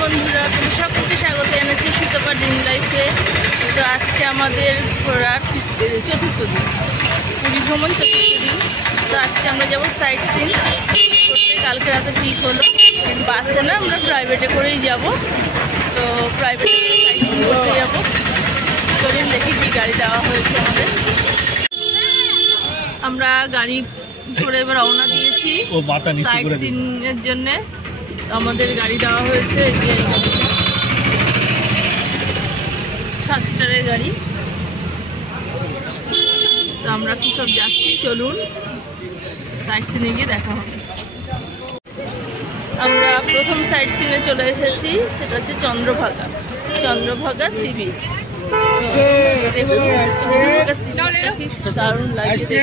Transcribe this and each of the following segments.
বন্ধুরা, তুমি সকলকে স্বাগত জানাচ্ছি সুতপা ড্রিম লাইফে। তো আজকে আমাদের ঘোরার চতুর্থ দিন, পুরী ভ্রমণ চতুর্থ দিন। তো আজকে আমরা যাবো সাইট সিন করতে। কালকে রাতে ঠিক হলো, বাসে না, আমরা প্রাইভেটে করেই যাব। তো প্রাইভেটে করে সাইট সিন করতে যাবো। চলুন দেখি কী গাড়ি দেওয়া হয়েছে আমাদের। আমরা গাড়ি করে এবার রওনা দিয়েছি সাইট সিনের জন্যে। আমাদের গাড়ি দেওয়া হয়েছে 6 সিটারের গাড়ি। তো আমরা কি সব যাচ্ছি, চলুন সাইট সিনে গিয়ে দেখা হবে। আমরা প্রথম সাইট সিনে চলে এসেছি, সেটা হচ্ছে চন্দ্রভাগা সি বিচ। দারুণ লাগছে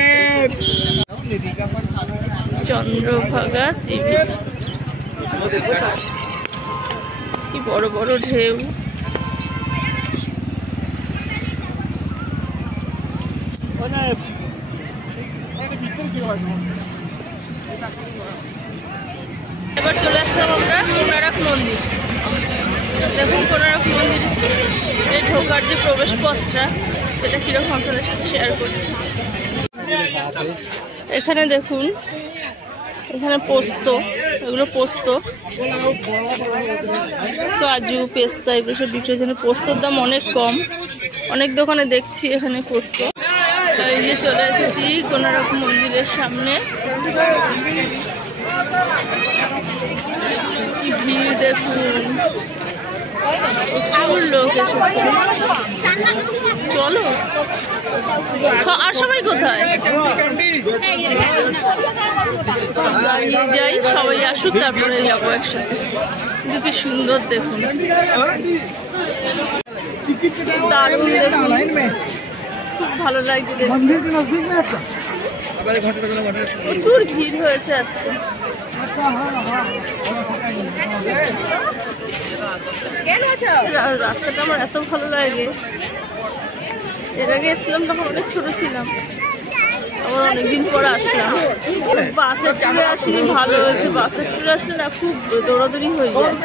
চন্দ্রভাগা সি বিচ। কি বড় বড় ঢেউ। এবার চলে আসলাম আমরা কোনারক মন্দির। দেখুন কোনারক মন্দির ঢোকার যে প্রবেশ পথটা, সেটা কিরকম আপনাদের সাথে শেয়ার করছি। এখানে দেখুন, এখানে পোস্ত, এগুলো পোস্ত, কাজু, পেস্তা, এগুলো সব বিক্রি হচ্ছে। পোস্তর দাম অনেক কম, অনেক দোকানে দেখছি এখানে পোস্ত। এই যে চলে এসেছি কোনারক মন্দিরের সামনে। কি ভিড় দেখুন, প্রচুর লোক এসেছে। চলো, আর সবাই কোথায়? দাঁড়িয়ে যাই, সবাই আসুক, তারপরে যাবো একসাথে। কিন্তু কি সুন্দর দেখুন, দারুণ দেখুন, খুব ভালো লাগছে। প্রচুর ভিড় হয়েছে আজকে। রাস্তাটা আমার এত ভালো লাগে। এর আগে এসছিলাম তখন অনেক ছোট ছিলাম, আবার অনেকদিন পরে আসলাম। বাসের ট্যুরে আসলে ভালো হয়েছে, বাসের ট্যুরে আসলে না খুব দৌড়াদৌড়ি হয়ে যায়।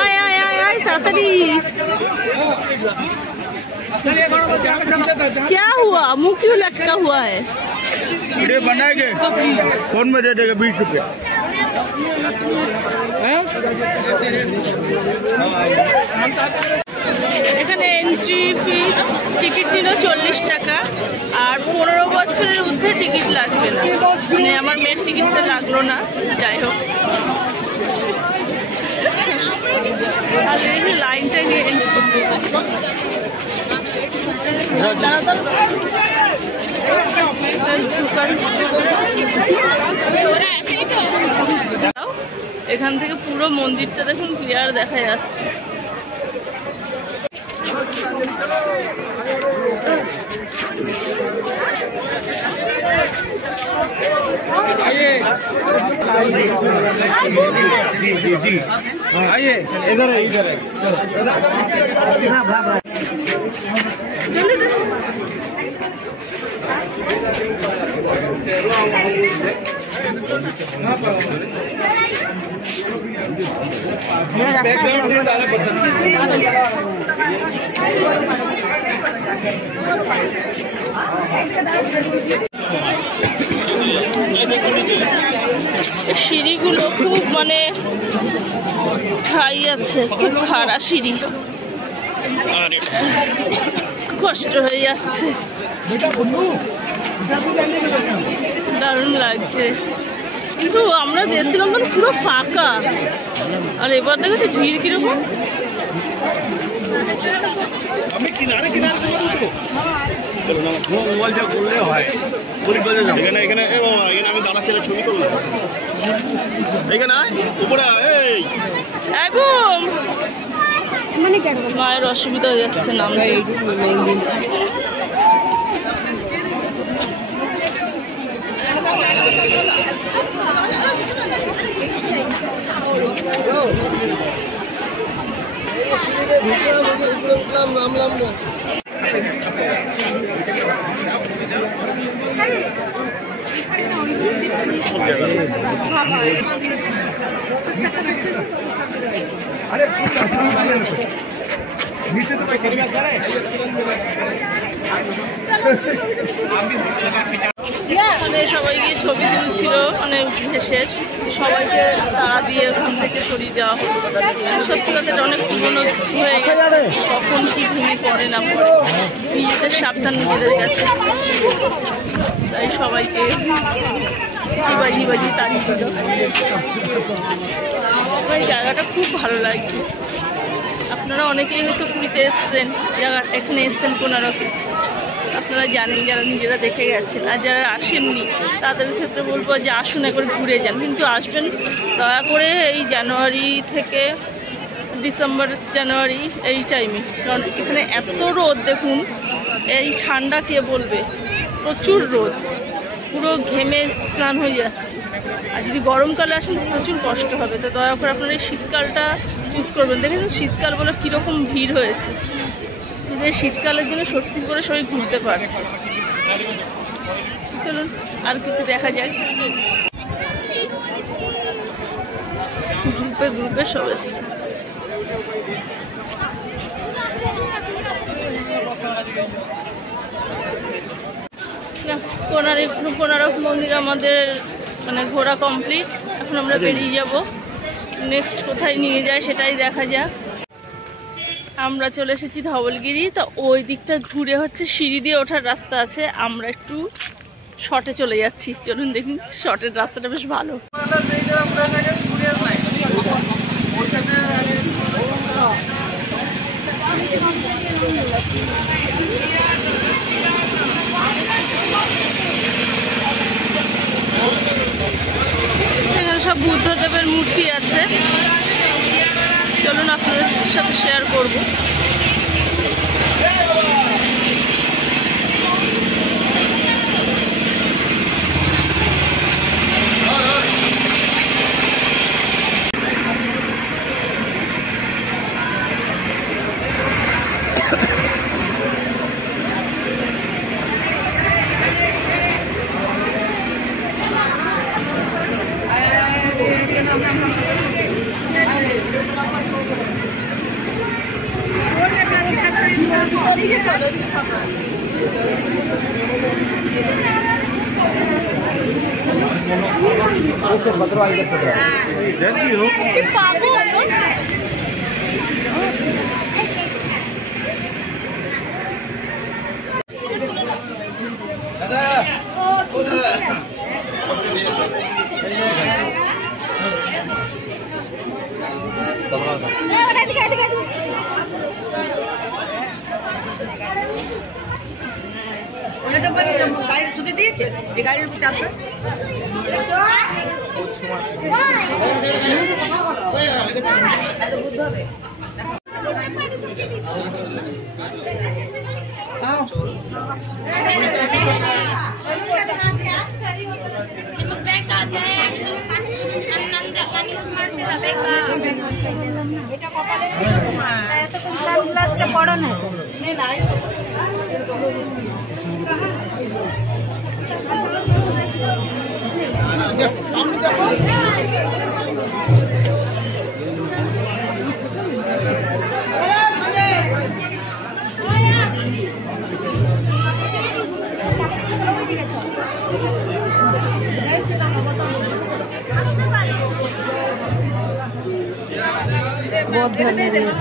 आय आय आय आय तातरी। क्या हुआ, मुंह क्यों लटका हुआ है? वीडियो बनाएंगे, फोन में दे देगा 20 रुपया। এখানে এন্ট্রি ফি টিকিট নিল 40 টাকা, আর 15 বছরের ঊর্ধ্বে টিকিট লাগবে না। মানে আমার মেয়ের টিকিটটা লাগলো না, যাই হোক। তাহলে এই লাইনটা গিয়ে এখান থেকে পুরো মন্দিরটা দেখুন ক্লিয়ার দেখা যাচ্ছে। आइए इधर है, इधर है। সিঁড়িগুলো খুব মানে খাই আছে, খুব খাড়া সিঁড়ি, কষ্ট হয়ে যাচ্ছে। দারুণ লাগছে, কিন্তু আমরা দেখছিলাম মানে পুরো ফাঁকা, আর এবার দেখেছি ভিড় কিরকম। আমি দাঁড়া ছেলে ছবি করবো এখানে উপরে। মায়ের অসুবিধা হয়ে যাচ্ছে না। এই মানে সবাই গিয়ে ছবি তুলছিল, মানে ভেসে সবাইকে তাড়া দিয়ে ওখান থেকে সরিয়ে দেওয়া হলো। সত্যি কথা অনেক পুরনো হয়ে গেছে, কখন কি ঘুমিয়ে পড়ে না পড়ে, নিজেদের সাবধান নিজেদের কাছে। তাই সবাইকে বাজিয়ে বাজিয়ে তাড়িয়ে দিল। এই জায়গাটা খুব ভালো লাগছে। আপনারা অনেকেই হয়তো পুরীতে এসছেন, এখানে এসছেন কোনারকে, আপনারা জানেন যারা নিজেরা দেখে গেছেন। আর যারা আসেননি তাদের ক্ষেত্রে বলবো যে আসুন একবার ঘুরে যান, কিন্তু আসবেন দয়া করে এই জানুয়ারি থেকে ডিসেম্বর জানুয়ারি এই টাইমে, কারণ এখানে এত রোদ দেখুন, এই ঠান্ডা কে বলবে, প্রচুর রোদ, পুরো ঘেমে স্নান হয়ে যাচ্ছে। আর যদি গরমকালে আসেন প্রচুর কষ্ট হবে। তো দয়া করে আপনারা এই শীতকালটা চুজ করবেন। দেখেন শীতকাল বলে কীরকম ভিড় হয়েছে, যে শীতকালের জন্য স্বস্তি করে সবাই ঘুরতে পারছে। চলুন আর কিছু দেখা যায়। গ্রুপে গ্রুপে সব এসছে। কোনারক মন্দির আমাদের মানে ঘোরা কমপ্লিট। এখন আমরা বেরিয়ে যাব, নেক্সট কোথায় নিয়ে যায় সেটাই দেখা যাক। আমরা চলে এসেছি ধবলগিরি। তো ওই দিকটা ঘুরে হচ্ছে সিঁড়ি দিয়ে ওঠার রাস্তা আছে, আমরা একটু শর্টে চলে যাচ্ছি। চলুন দেখুন, শর্টের রাস্তাটা বেশ ভালো। এখানে সব বুদ্ধদেবের মূর্তি আছে, চলুন আপনাদের সাথে শেয়ার করব। बहुत धन्यवाद।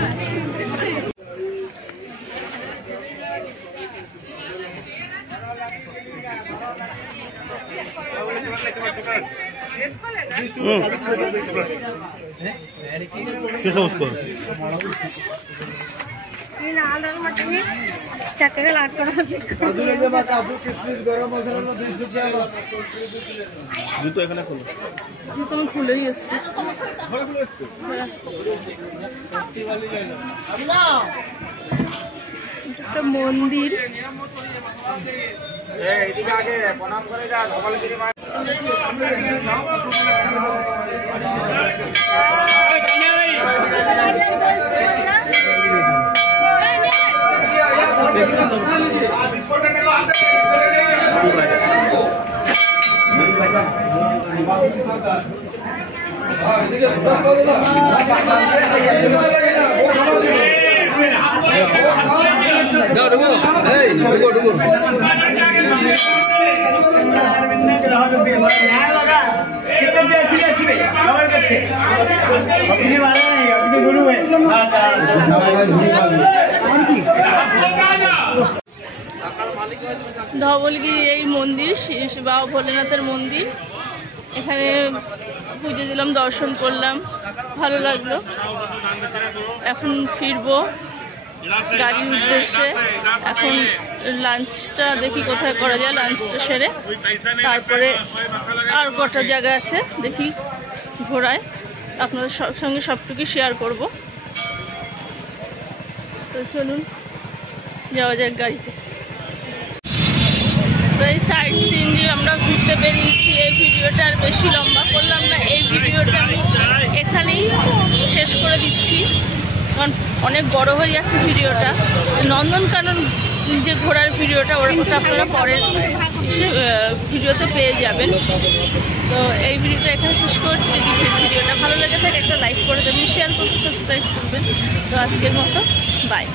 कैसा उसको चक्कर लाट कर जूतो এখানে খুলো জুতো আমি খুলেই এসছি একটা মন্দির এইদিকে আগে প্রণাম করে যা ধবলগিরি মা ধবলগিরি এই মন্দির বাবা ভোলেনাথের মন্দির। এখানে পুজো দিলাম, দর্শন করলাম, ভালো লাগলো। এখন ফিরবো গাড়ির উদ্দেশ্যে। এখন লাঞ্চটা দেখি কোথায় করা যায়, লাঞ্চটা সেরে তারপরে আর কটা জায়গা আছে দেখি ঘোরায়, আপনাদের সঙ্গে সবটুকু শেয়ার করব। তো চলুন যাওয়া যাক গাড়িতে। তো এই সাইড সিন দিয়ে আমরা ঘুরতে বেরিয়েছি। এই ভিডিওটা আর বেশি লম্বা করলাম না, এই ভিডিওটা আমি এখানেই শেষ করে দিচ্ছি, কারণ অনেক বড় হয়ে যাচ্ছে ভিডিওটা। নন্দনকানন যে ঘোরার ভিডিওটা ওটা আপনারা পরের ভিডিওতে পেয়ে যাবেন। তো এই ভিডিওটা এখানে শেষ করছি। যদি ভিডিওটা ভালো লেগে থাকে একটা লাইক করে দেবেন, শেয়ার করতে সাবস্ক্রাইব করবেন। তো আজকের মতো বাই।